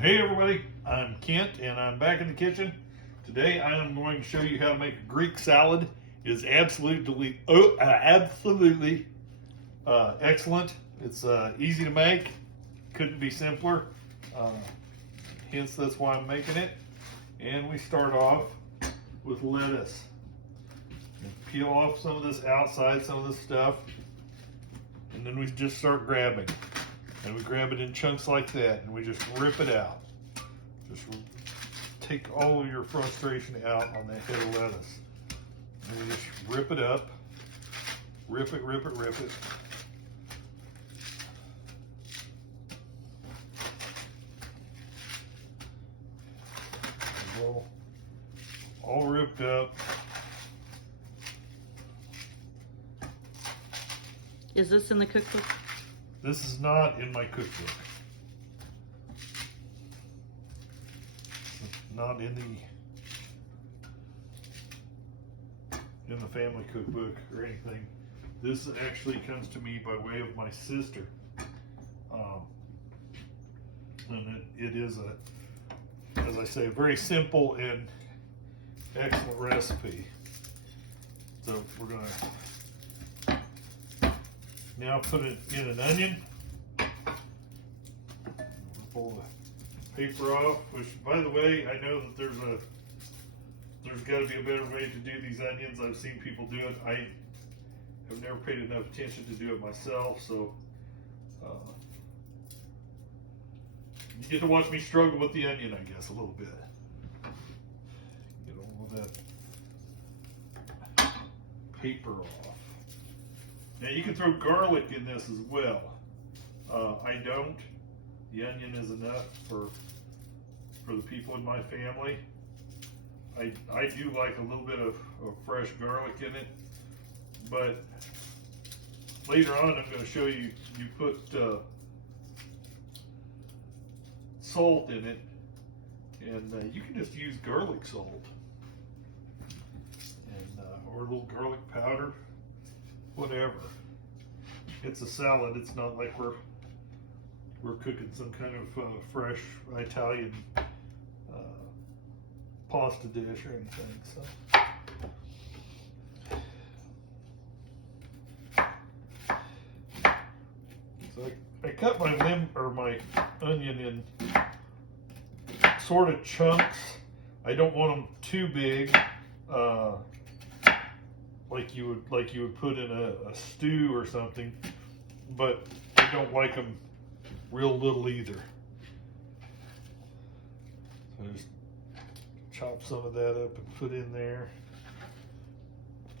Hey everybody, I'm Kent and I'm back in the kitchen. Today I am going to show you how to make a Greek salad. It is absolutely excellent. It's easy to make, couldn't be simpler. Hence that's why I'm making it. And we start off with lettuce. And peel off some of this outside, some of this stuff, and then we just start grabbing. And we grab it in chunks like that, and we just rip it out. Just take all of your frustration out on that head of lettuce. And we just rip it up. Rip it, rip it, rip it. All ripped up. Is this in the cookbook? This is not in my cookbook. Not in the family cookbook or anything. This actually comes to me by way of my sister. And it is as I say, a very simple and excellent recipe. So we're gonna now put it in an onion. Pull the paper off, which by the way, I know that there's got to be a better way to do these onions. I've seen people do it. I have never paid enough attention to do it myself, so you get to watch me struggle with the onion, I guess, a little bit. Get all of that paper off. Now you can throw garlic in this as well. I don't. The onion is enough for the people in my family. I do like a little bit of fresh garlic in it, but later on I'm going to show you put salt in it, and you can just use garlic salt and or a little garlic powder. Whatever. It's a salad. It's not like we're cooking some kind of fresh Italian pasta dish or anything. So I cut my my onion in sort of chunks. I don't want them too big. Like you would put in a stew or something, but I don't like them real little either. So just chop some of that up and put in there.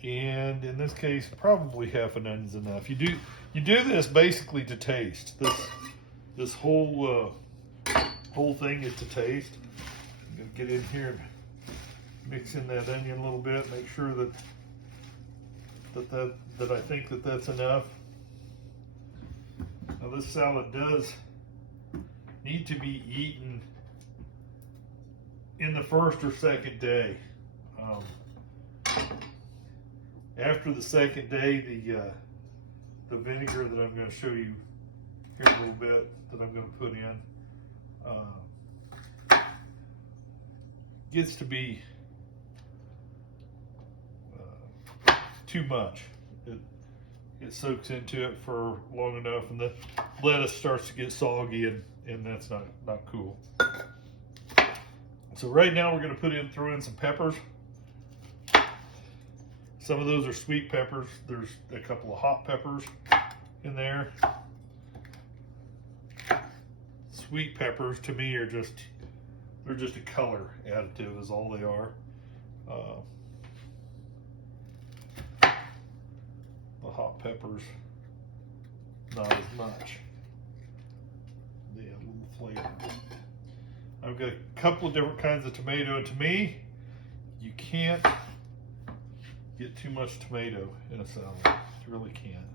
And in this case, probably half an onion's enough. You do this basically to taste. This whole thing is to taste. I'm gonna get in here and mix in that onion a little bit. Make sure that I think that's enough. Now this salad does need to be eaten in the first or second day. After the second day, the vinegar that I'm going to show you here in a little bit that I'm going to put in gets to be too much. It soaks into it for long enough, and the lettuce starts to get soggy, and that's not cool. So right now we're going to throw in some peppers. Some of those are sweet peppers. There's a couple of hot peppers in there. Sweet peppers to me are just a color additive is all they are. The hot peppers, not as much. They add a little flavor. I've got a couple of different kinds of tomato, and to me, you can't get too much tomato in a salad. You really can't.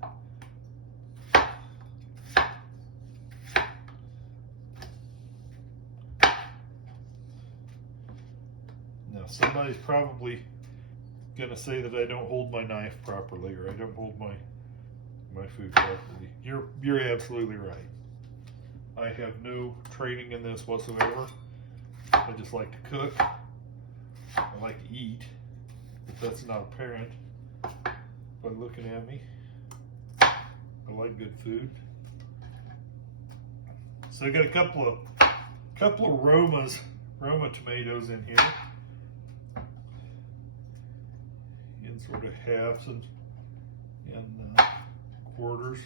Now somebody's probably gonna say that I don't hold my knife properly, or I don't hold my food properly. You're absolutely right. I have no training in this whatsoever. I just like to cook. I like to eat, if that's not apparent by looking at me. I like good food. So I got a couple of Roma tomatoes in here, in sort of halves and quarters.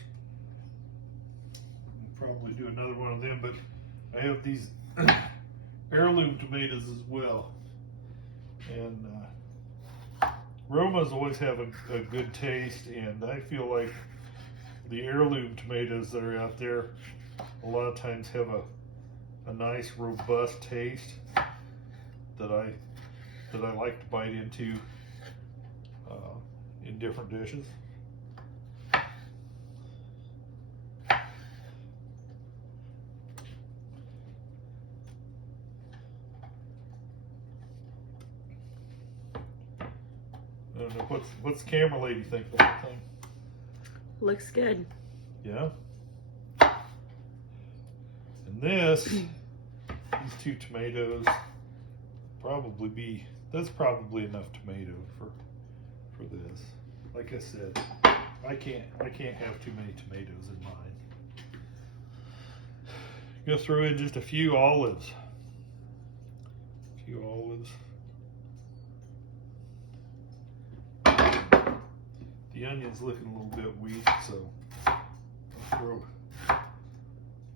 I'll probably do another one of them, but I have these heirloom tomatoes as well. And Romas always have a good taste, and I feel like the heirloom tomatoes that are out there a lot of times have a nice robust taste that I like to bite into in different dishes. I don't know, what's the camera lady think of the whole thing? Looks good. Yeah. And these two tomatoes that's probably enough tomato for this. Like I said, I can't have too many tomatoes in mine. I'm gonna throw in just a few olives. The onion's looking a little bit weak, so I'll throw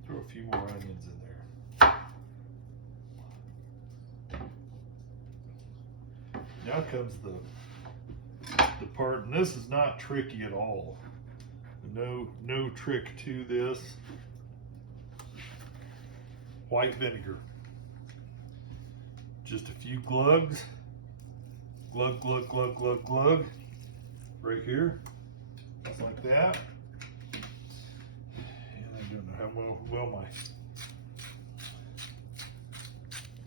a few more onions in there. Now comes the part, and this is not tricky at all. No trick to this. White vinegar. Just a few glugs. Glug, glug, glug, glug, glug. Right here. Just like that. And I don't know how well my...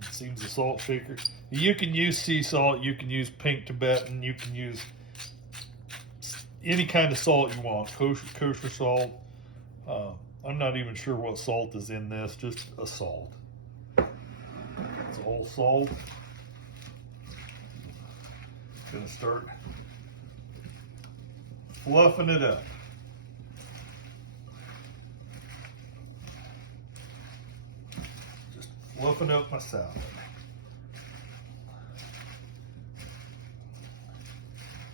It seems the salt shaker. You can use sea salt, you can use pink Tibetan, you can use any kind of salt you want. Kosher salt. I'm not even sure what salt is in this, just a salt. It's all salt. Gonna start fluffing it up. Just fluffing up my salad.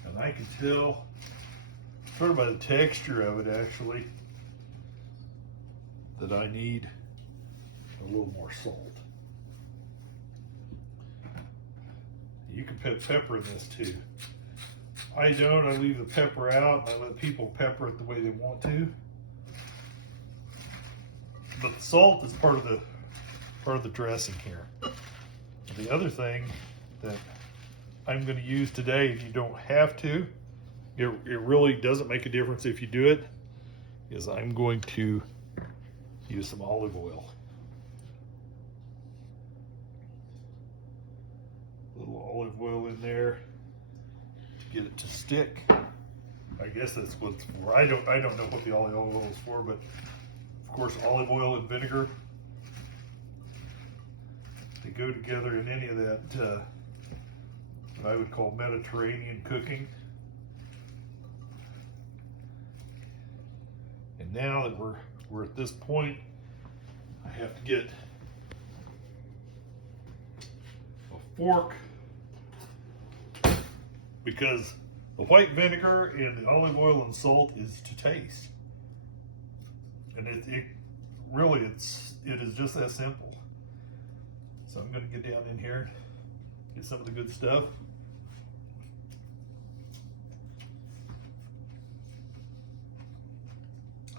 And I can tell, sort of by the texture of it actually, that I need a little more salt. You can put pepper in this too. I don't. I leave the pepper out. I let people pepper it the way they want to. But the salt is part of the dressing here. The other thing that I'm going to use today, and you don't have to, it really doesn't make a difference if you do it, is I'm going to use some olive oil. A little olive oil in there to get it to stick. I guess that's what it's for. I don't know what the olive oil is for, but of course olive oil and vinegar, they go together in any of that what I would call Mediterranean cooking. And now that we're at this point, I have to get a fork, because the white vinegar and the olive oil and salt is to taste. And it really is just that simple. So I'm going to get down in here, get some of the good stuff.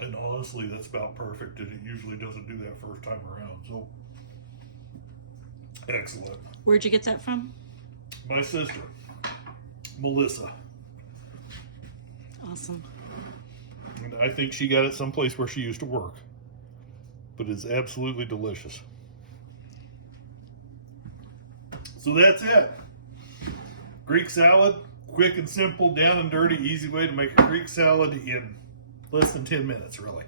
And honestly, that's about perfect, and it usually doesn't do that first time around. So, excellent. Where'd you get that from? My sister, Melissa. Awesome. And I think she got it someplace where she used to work. But it's absolutely delicious. So that's it. Greek salad, quick and simple, down and dirty, easy way to make a Greek salad in less than 10 minutes, really.